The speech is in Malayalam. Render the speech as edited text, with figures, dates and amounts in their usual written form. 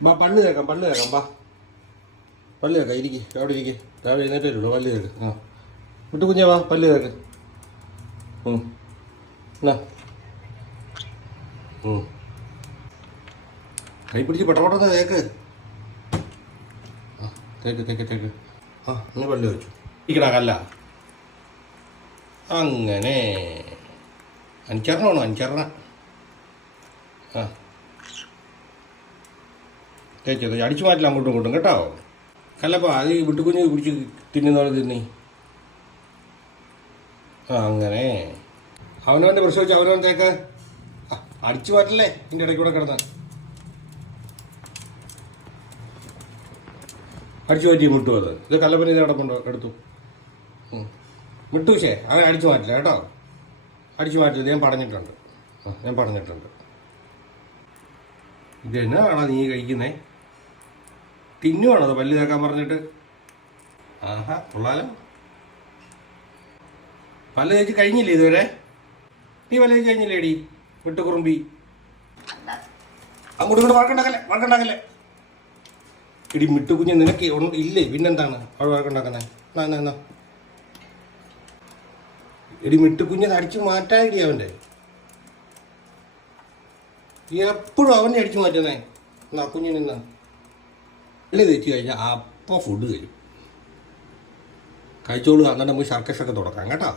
ബാ പല്ല് കേൾക്കാം ബാ പല്ല് കേൾക്കാം അവിടെ ഇരിക്കെ രാവിലെ എഴുന്നേറ്റല്ലോ പല്ല് കേൾക്ക് ആ വിട്ടു കുഞ്ഞാ വാ പല്ല് കേൾക്ക് എന്നാ കൈ പിടിച്ച് പെട്ടപ്പെട്ട തേക്ക് ആ തേക്ക് ആ നീ പല്ല് വെച്ചു ഇരിക്കടാ കല്ല അങ്ങനെ അഞ്ചെണ്ണ ആ തേച്ചത് അടിച്ചു മാറ്റില്ല അങ്ങോട്ടും ഇങ്ങോട്ടും കേട്ടോ കല്ലപ്പാ അത് വിട്ടുകുഞ്ഞ് പിടിച്ച് തിന്നുന്നോളെ തിന്നി ആ അങ്ങനെ അവനവൻ്റെ പ്രശ്നം വെച്ച് അവനവൻ തേക്ക് ആ അടിച്ചു മാറ്റില്ലേ ഇതിൻ്റെ ഇടയ്ക്ക് കൂടെ കിടന്ന് അടിച്ചു മാറ്റി മുട്ടു അത് ഇത് കല്ലപ്പന ഇത് കിടപ്പുണ്ടോ എടുത്തു വിട്ടുശേ അങ്ങനെ അടിച്ചു മാറ്റില്ല കേട്ടോ അടിച്ചു മാറ്റില്ല ഞാൻ പറഞ്ഞിട്ടുണ്ട് ഇതെന്നാണോ നീ കഴിക്കുന്നേ തിന്നുവാണോ അത് പല്ല് തേക്കാൻ പറഞ്ഞിട്ട് ആഹാ കൊള്ളാലോ പല്ല് തേച്ച് കഴിഞ്ഞില്ലേ ഇതുവരെ നീ പല്ല് തേച്ച് കഴിഞ്ഞില്ലേടി വിട്ടുകുറുമ്പി അങ്ങോട്ട് ഇങ്ങോട്ട് വഴക്കുണ്ടാക്കല്ലേ എടി മിട്ടുകുഞ്ഞ് നിനക്ക് ഇല്ലേ പിന്നെന്താണ് അവൾ വഴക്കുണ്ടാക്കുന്നേ എന്നാ എടി മിട്ടുകുഞ്ഞത് അടിച്ചു മാറ്റാനിടി അവൻ്റെ എപ്പോഴും അവനെ അടിച്ചു മാറ്റുന്നേ എന്നാ കുഞ്ഞിനെന്നാ പല്ല് തേച്ച് കഴിഞ്ഞാൽ അപ്പോൾ ഫുഡ് തരും കഴിച്ചോളൂ എന്നിട്ട് നമുക്ക് ശർക്കശൊക്കെ തുടക്കാം കേട്ടോ